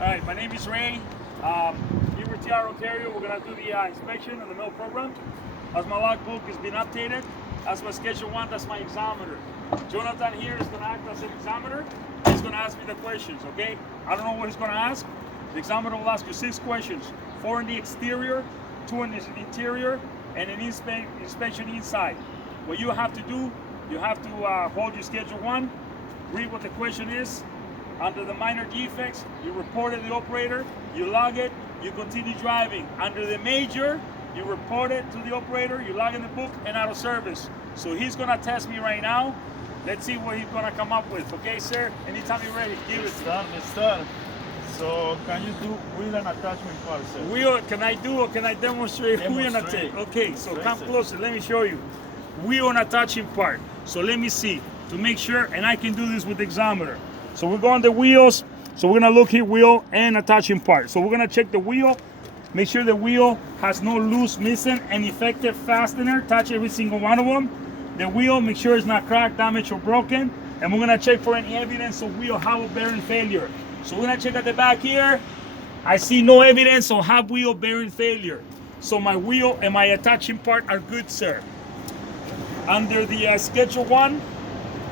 All right, my name is Ray. Here with TRontario, we're going to do the inspection of the mill program. As my logbook has been updated, that's my schedule 1, that's my examiner. Jonathan here is going to act as an examiner. He's going to ask me the questions, okay? I don't know what he's going to ask. The examiner will ask you 6 questions. 4 in the exterior, 2 in the interior, and an inspection inside. What you have to do, you have to hold your schedule 1, read what the question is. Under the minor defects, you report it to the operator, you log it, you continue driving. Under the major, you report it to the operator, you log in the book, and out of service. So he's gonna test me right now. Let's see what he's gonna come up with. Okay, sir? Anytime you're ready, give it to me. Let's start. So can you do wheel and attachment part, sir? Wheel, can I do or can I demonstrate wheel and attachment? Okay, so come closer, let me show you. Wheel and attaching part. So let me see, to make sure, and I can do this with the examiner. So we're going to the wheels. So we're gonna look here, wheel and attaching part. So we're gonna check the wheel, make sure the wheel has no loose, missing, and effective fastener. Touch every single one of them. The wheel, make sure it's not cracked, damaged, or broken. And we're gonna check for any evidence of wheel hollow bearing failure. So we're gonna check at the back here. I see no evidence of hub wheel bearing failure. So my wheel and my attaching part are good, sir. Under the schedule 1,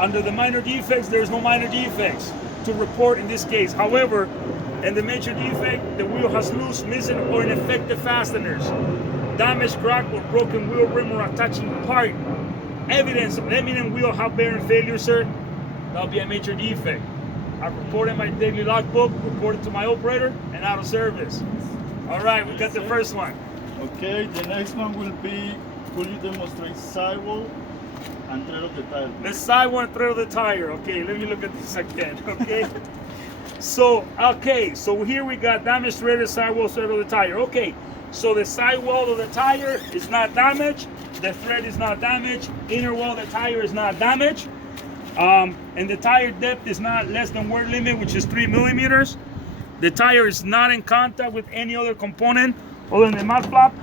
under the minor defects, there's no minor defects to report in this case. However, in the major defect, the wheel has loose, missing, or ineffective fasteners. Damaged, cracked, or broken wheel rim or attaching part. Evidence of eminent wheel hub bearing failure, sir. That'll be a major defect. I report in my daily logbook, report it to my operator, and out of service. All right, we got the first one. Okay, the next one will be, could you demonstrate sidewall and tread of the tire? The sidewall and tread of the tire. Okay, let me look at this again, okay? So here we got damaged threaded sidewall, tread of the tire. Okay, so the sidewall of the tire is not damaged, the thread is not damaged, inner wall of the tire is not damaged, and the tire depth is not less than wear limit, which is 3 millimeters. The tire is not in contact with any other component other than the mud flap.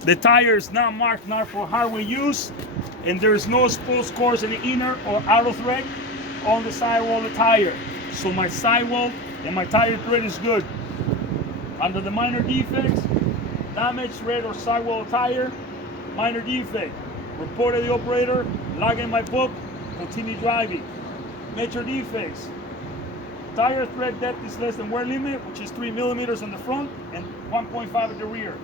The tire is not marked not for highway use, and there is no exposed cores in the inner or outer thread on the sidewall of the tire. So my sidewall and my tire thread is good. Under the minor defects, damaged thread or sidewall tire, minor defect. Report to the operator, log in my book, continue driving. Major defects. Tire thread depth is less than wear limit, which is 3 millimeters on the front and 1.5 at the rear.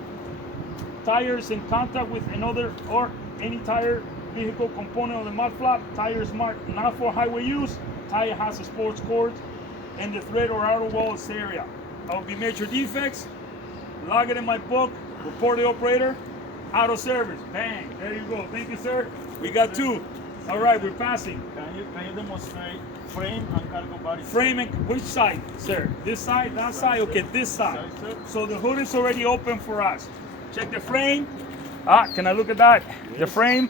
Tires in contact with another or any tire vehicle component of the mud flap. Tires marked not for highway use. Tire has a sports cord and the thread or outer wall is area. That will be major defects. Log it in my book, report the operator, out of service. Bang, there you go. Thank you, sir. We got 2. All right, we're passing. Can you demonstrate frame and cargo body? Frame and which side, sir? This side, that side? Okay, this side. So the hood is already open for us. Check the frame. Can I look at that? Yes. The frame,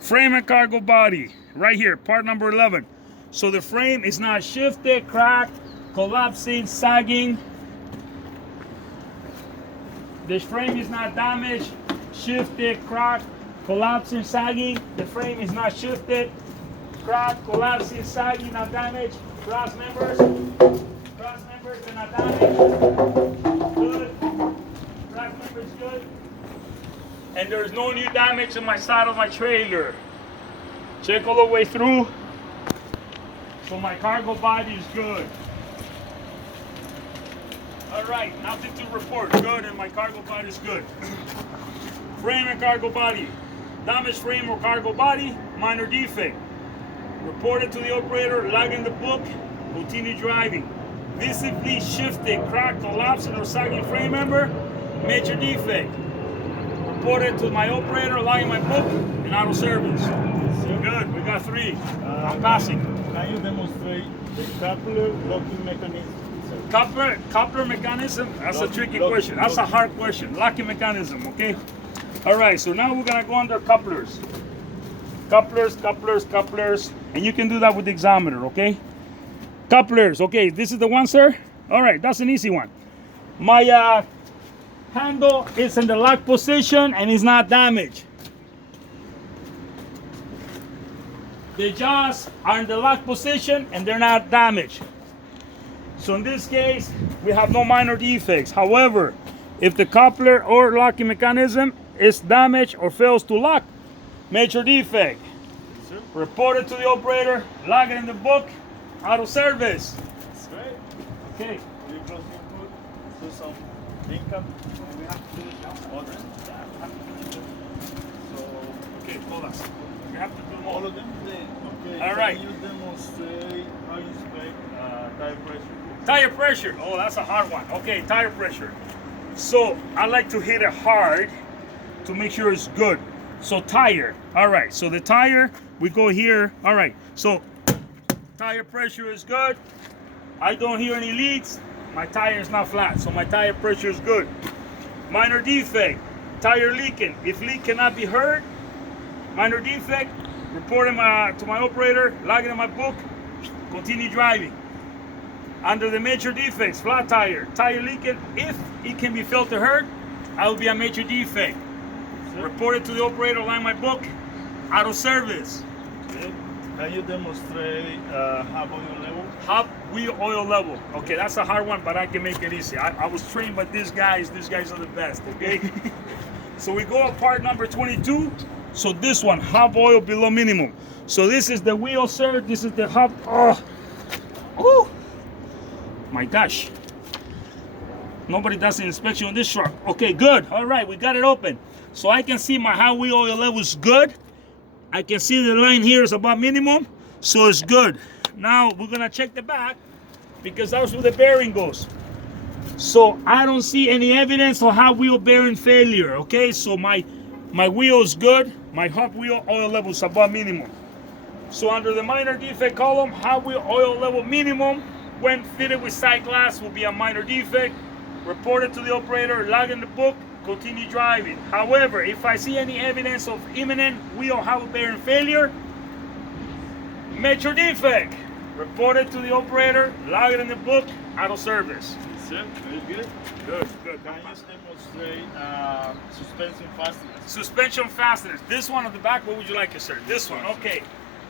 frame and cargo body. Right here, part number 11. So the frame is not shifted, cracked, collapsing, sagging. The frame is not damaged, shifted, cracked, collapsing, sagging. The frame is not shifted, cracked, collapsing, sagging, not damaged. Cross members are not damaged. Good. Cross members good. And there's no new damage on my side of my trailer. Check all the way through. So my cargo body is good. All right, nothing to report. Good, and my cargo body is good. Frame and cargo body. Damaged frame or cargo body, minor defect. Report it to the operator, log in the book, continue driving. Visibly shifted, cracked, collapsing, or sagging frame member, major defect. Report it to my operator, log in my book, and out of service. Good, we got 3. I'm passing. Can you demonstrate the coupler locking mechanism? Coupler mechanism, that's a tricky question. That's a hard question. Locking mechanism, okay? All right, so now we're gonna go under couplers. Couplers, and you can do that with the examiner, okay? Couplers, okay, this is the one, sir? All right, that's an easy one. My handle is in the lock position and is not damaged. The jaws are in the lock position and they're not damaged. So in this case, we have no minor defects. However, if the coupler or locking mechanism is damaged or fails to lock, major defect. Yes, sir. Report it to the operator, log it in the book, auto service. That's right. Okay. Will you close your hood? Do some income. We have to do it now. All them. So Okay, hold on. We have to do all all of them. Okay. All right. Can you demonstrate how you inspect tire pressure? Tire pressure. Oh, that's a hard one. Okay, tire pressure. So I like to hit it hard to make sure it's good. So tire. All right. So the tire, we go here. All right. So tire pressure is good. I don't hear any leaks. My tire is not flat, so my tire pressure is good. Minor defect. Tire leaking. If leak cannot be heard, minor defect, report it to my operator, log it in my book, continue driving. Under the major defects, flat tire, tire leaking, if it can be felt or heard, I will be a major defect. Report it to the operator, line my book, auto service. Okay. Can you demonstrate hub oil level? Hub wheel oil level. Okay, that's a hard one, but I can make it easy. I was trained by these guys. These guys are the best, okay? So we go up part number 22. So this one, hub oil below minimum. So this is the wheel, sir. This is the hub. Oh, my gosh. Nobody does an inspection on this truck. Okay, good. All right, we got it open. So I can see my hub wheel oil level is good. I can see the line here is about minimum, so it's good. Now we're gonna check the back because that's where the bearing goes. So I don't see any evidence of hub wheel bearing failure. Okay, so my wheel is good. My hub wheel oil level is above minimum. So under the minor defect column, hub wheel oil level minimum when fitted with side glass will be a minor defect. Report it to the operator, log in the book, continue driving. However, if I see any evidence of imminent wheel hub bearing failure, major defect, report it to the operator, log it in the book, auto service. Yes, sir. Very good. Good, good. Can you demonstrate suspension fasteners? Suspension fasteners. This one on the back, what would you like, sir? This one, okay.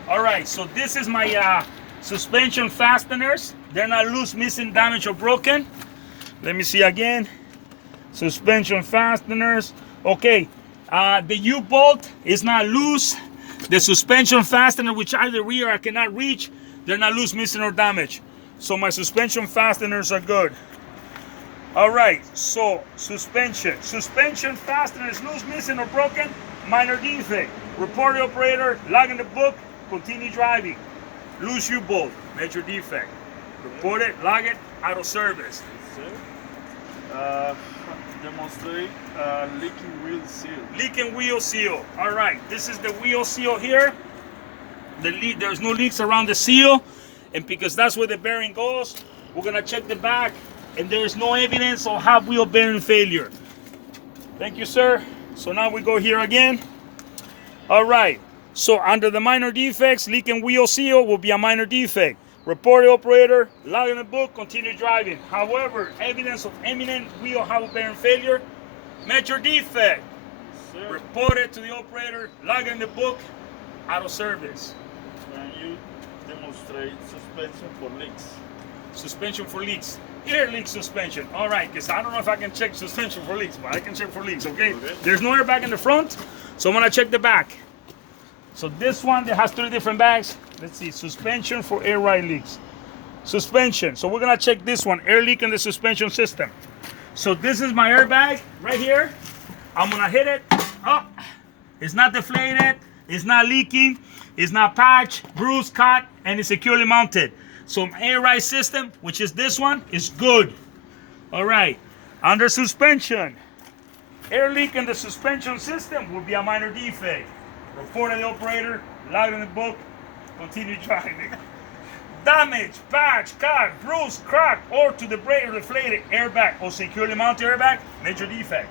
All right, so this is my suspension fasteners. They're not loose, missing, damaged, or broken. Let me see again. Suspension fasteners. Okay, the U-bolt is not loose. The suspension fastener, which are the rear I cannot reach, they're not loose, missing, or damaged. So my suspension fasteners are good. All right, so suspension fasteners loose, missing, or broken, minor defect. Report the operator, log in the book, continue driving. Loose U-bolt, major defect. Report it, log it, auto service. Yes, sir. Demonstrate leaking wheel seal. Leaking wheel seal. All right, this is the wheel seal here. There's no leaks around the seal, and because that's where the bearing goes, we're gonna check the back, and there's no evidence of hub wheel bearing failure. Thank you, sir. So now we go here again. All right, so under the minor defects, leaking wheel seal will be a minor defect. Report the operator, log in the book, continue driving. However, evidence of imminent wheel hub bearing failure, major defect. Yes, sir. Report it to the operator, log in the book, auto service. Can you demonstrate suspension for leaks? Suspension for leaks. Air leak suspension. All right, because I don't know if I can check suspension for leaks, but I can check for leaks, okay? There's no airbag in the front, so I'm gonna check the back. So this one, that has 3 different bags. Let's see, suspension for air ride leaks. Suspension, so we're gonna check this one, air leak in the suspension system. So this is my airbag right here. I'm gonna hit it. Oh, it's not deflated, it's not leaking, it's not patched, bruised, cut, and it's securely mounted. So my air ride system, which is this one, is good. All right, under suspension, air leak in the suspension system will be a minor defect. Report to the operator, log in the book, continue driving. Damage, patch, cut, bruise, crack, or to the brake or deflated airbag or securely mounted airbag, major defect.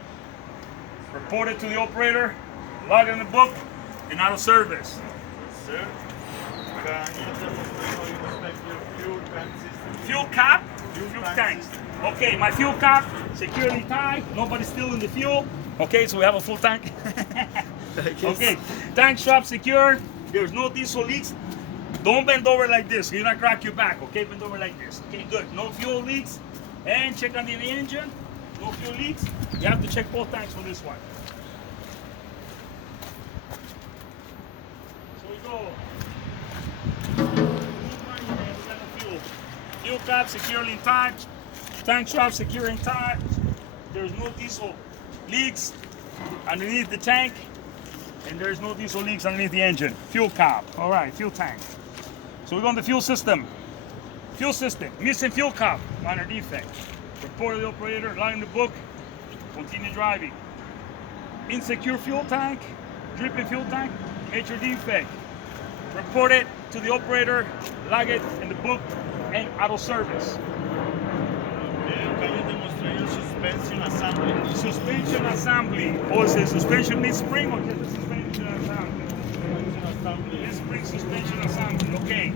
Report it to the operator, log in the book, and out of service. Yes, sir. Can you demonstrate how you inspect your fuel tank system? Fuel cap, Fuel fuel tank tank. system. Okay, my fuel cap, securely tied, nobody's stealing the fuel. Okay, so we have a full tank. Okay, tank strap secured. There's no diesel leaks. Don't bend over like this. You're not crack your back, okay? Bend over like this. Okay, good. No fuel leaks. And check on the engine. No fuel leaks. You have to check both tanks for this one. So we go. Fuel cap securely attached. Tank shaft secure intact. There's no diesel leaks underneath the tank. And there's no diesel leaks underneath the engine. Fuel cap. All right, fuel tank. So we're on the fuel system. Fuel system. Missing fuel cap. Minor defect. Report to the operator. Line in the book. Continue driving. Insecure fuel tank. Dripping fuel tank. Major defect. Report it to the operator. Log it in the book. And auto service. Can you demonstrate your suspension assembly? Suspension assembly. Or is it suspension lead spring or just suspension assembly? Suspension assembly. Lead spring suspension assembly. Okay.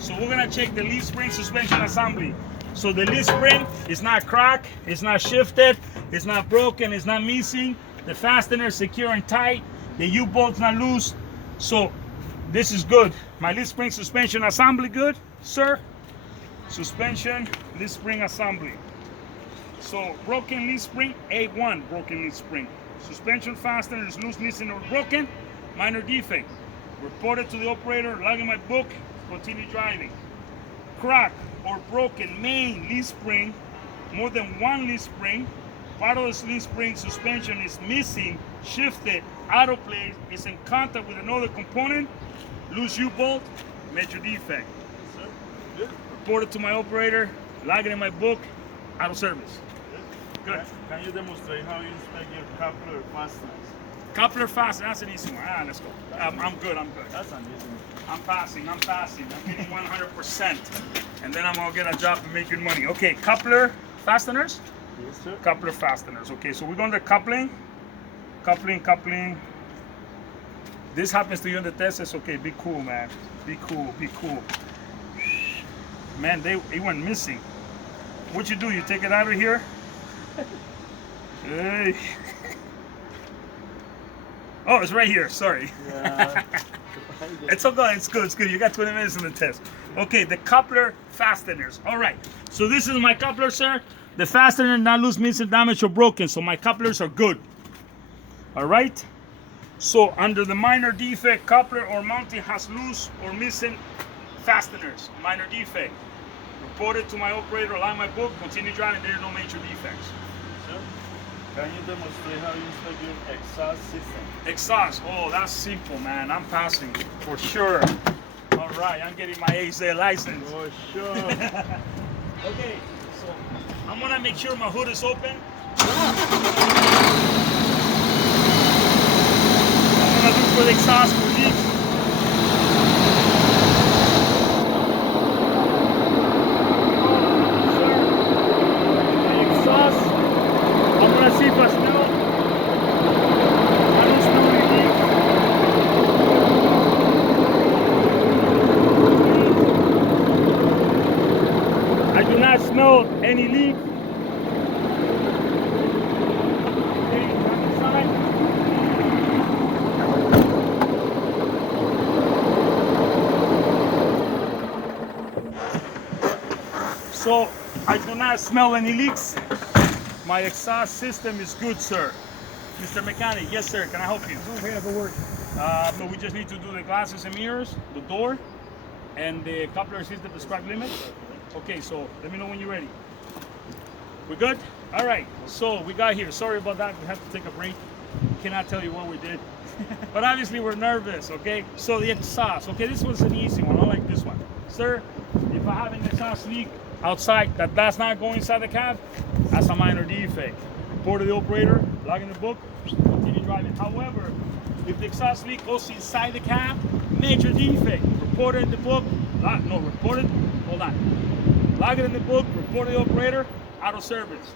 So we're gonna check the lead spring suspension assembly. So the lead spring is not cracked, it's not shifted, it's not broken, it's not missing. The fastener is secure and tight. The U-bolt's not loose. So this is good. My lead spring suspension assembly good, sir? Suspension lead spring assembly. So broken lead spring, A1 broken lead spring. Suspension fastener is loose, missing, or broken. Minor defect. Report it to the operator, log in my book, continue driving. Crack or broken main lead spring, more than one lead spring. Part of this lead spring suspension is missing, shifted, out of place, is in contact with another component. Loose U-bolt, major defect. Good. Report it to my operator, log it in my book, auto service. Good. Can you demonstrate how you inspect your coupler fasteners? Coupler fastener, that's an easy one. Let's go. I'm good. That's an easy one. I'm passing. I'm getting 100%. And then I'm gonna get a job and make good money. Okay, coupler fasteners? Yes, sir. Coupler fasteners. Okay, so we're going to coupling. Coupling. This happens to you in the test. It's okay. Be cool, man. Be cool. Man, it went missing. What you do? You take it out of here? Hey. Oh, it's right here. Sorry. Yeah. It's okay. It's good. You got 20 minutes in the test. Okay, the coupler fasteners. All right. So this is my coupler, sir. The fastener not loose, missing, damaged, or broken. So my couplers are good. All right. So under the minor defect, coupler or mounting has loose or missing fasteners. Minor defect. Report it to my operator, line my book, continue driving. There are no major defects. Sir, can you demonstrate how you inspect your exhaust system? Exhaust. Oh, that's simple, man. I'm passing for sure. All right, I'm getting my AZ license. For sure. Okay, so I'm gonna make sure my hood is open. I'm gonna look for the exhaust for leaks. See if I smell. I don't smell any leaks. I do not smell any leaks. Okay, on the side. So I do not smell any leaks. My exhaust system is good, sir. Mr. Mechanic, yes, sir. Can I help you? Okay, that'll work. No, we just need to do the glasses and mirrors, the door, and the coupler system prescribed limit. Okay, so let me know when you're ready. We good? All right. So we got here. Sorry about that. We have to take a break. Cannot tell you what we did, but obviously we're nervous. Okay. So the exhaust. Okay, this was an easy one. I like this one, sir. If I have an exhaust leak outside that does not go inside the cab, that's a minor defect. Report to the operator, log in the book, continue driving. However, if the exhaust leak goes inside the cab, major defect. Report it in the book. Report it. Hold on. Log it in the book, report to the operator, auto service.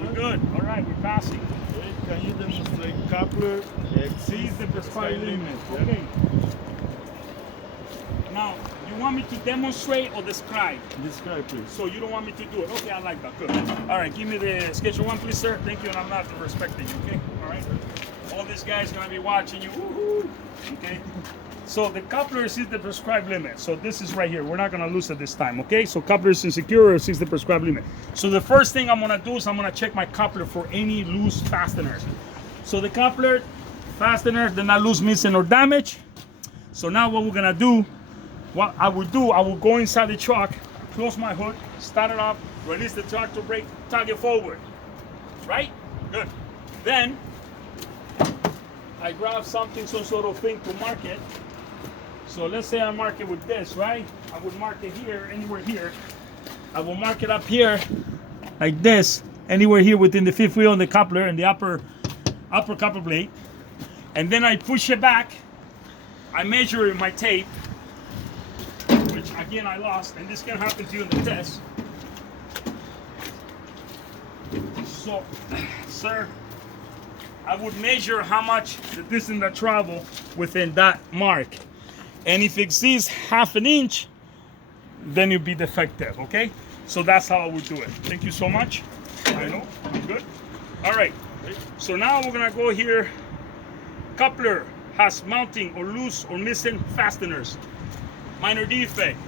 We're good. All right, we're passing. Okay, can you demonstrate coupler Exceeds the prescribed limit. Okay. Now, you want me to demonstrate or describe? Describe, please. So you don't want me to do it? Okay, I like that. Good. All right, give me the schedule one, please, sir. Thank you, and I'm not respecting you. Okay. All right. All these guys gonna be watching you. Woohoo. Okay. So the coupler is the prescribed limit. So this is right here. We're not gonna lose it this time, okay? So coupler is insecure, is the prescribed limit. So the first thing I'm gonna do is I'm gonna check my coupler for any loose fasteners. So the coupler, fastener, they're not loose, missing, or damaged. So now what we're gonna do, what I will do, I will go inside the truck, close my hood, start it up, release the tractor brake, tug it forward. Right? Good. Then I grab something, some sort of thing to mark it. So let's say I mark it with this, right? I would mark it here, anywhere here. I will mark it up here, like this, anywhere here within the fifth wheel and the coupler and the upper coupler blade. And then I push it back. I measure it with my tape, which again I lost, and this can happen to you in the test. So, sir, I would measure how much the distance that travel within that mark. And if it exceeds half an inch, then it'll be defective, okay? So that's how I would do it. Thank you so much. I know, I'm good. All right, so now we're gonna go here. Coupler has mounting or loose or missing fasteners. Minor defect.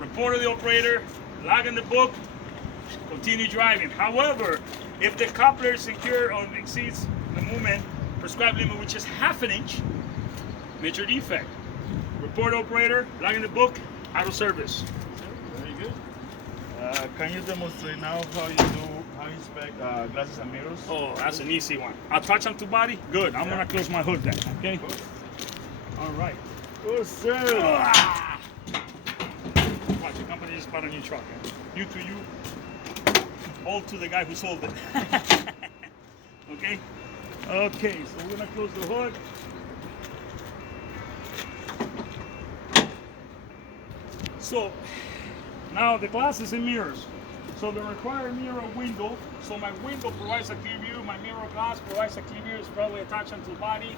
Report to the operator, log in the book, continue driving. However, if the coupler is secure or exceeds the movement prescribed limit, which is half an inch, major defect. Report operator, log in the book, out of service. Very good. Can you demonstrate now how you inspect glasses and mirrors? Oh, that's an easy one. I'll touch onto body. Good. I'm gonna close my hood then. Okay. Good. All right. Good, sir. Watch, the company just bought a new truck. Eh? You to you. All to the guy who sold it. Okay. Okay. So we're gonna close the hood. So now the glasses and mirrors. So the required mirror window. So my window provides a clear view. My mirror glass provides a clear view. It's probably attached onto the body.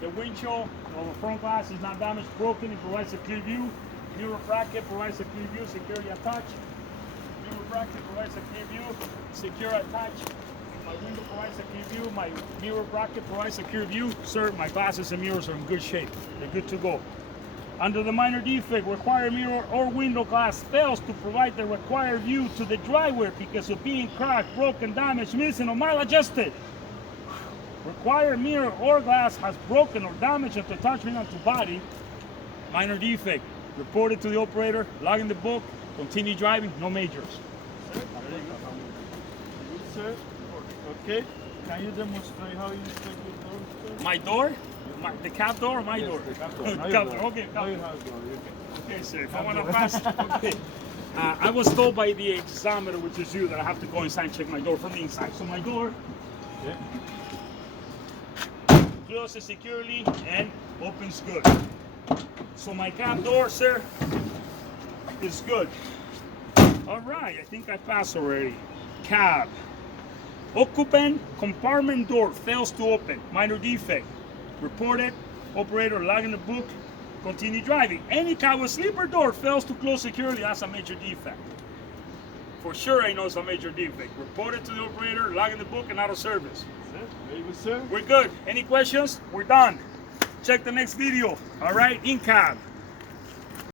The windshield, well, the front glass is not damaged, broken. It provides a clear view. Mirror bracket provides a clear view. Securely attached. Mirror bracket provides a clear view. Secure attached. My window provides a clear view. My mirror bracket provides a clear view. Sir, my glasses and mirrors are in good shape. They're good to go. Under the minor defect, required mirror or window glass fails to provide the required view to the driver because of being cracked, broken, damaged, missing, or maladjusted. Required mirror or glass has broken or damaged at the attachment onto body. Minor defect. Report it to the operator, log in the book, continue driving, no majors. Sir, very good. Good, sir. Okay. Can you demonstrate how you inspect your door, sir? My door? The cab door or my door? The cab door. Cab door. Okay, cab door. Okay, sir. If I want to pass, okay. I was told by the examiner, which is you, that I have to go inside and check my door from the inside. So my door closes securely and opens good. So my cab door, sir, is good. All right, I think I passed already. Cab. Occupant compartment door fails to open. Minor defect. Report it. Operator, log in the book. Continue driving. Any cab with sleeper door fails to close securely. That's a major defect. For sure, I know it's a major defect. Report it to the operator, log in the book, and out of service. Very good, sir. We're good. Any questions? We're done. Check the next video. All right, in cab.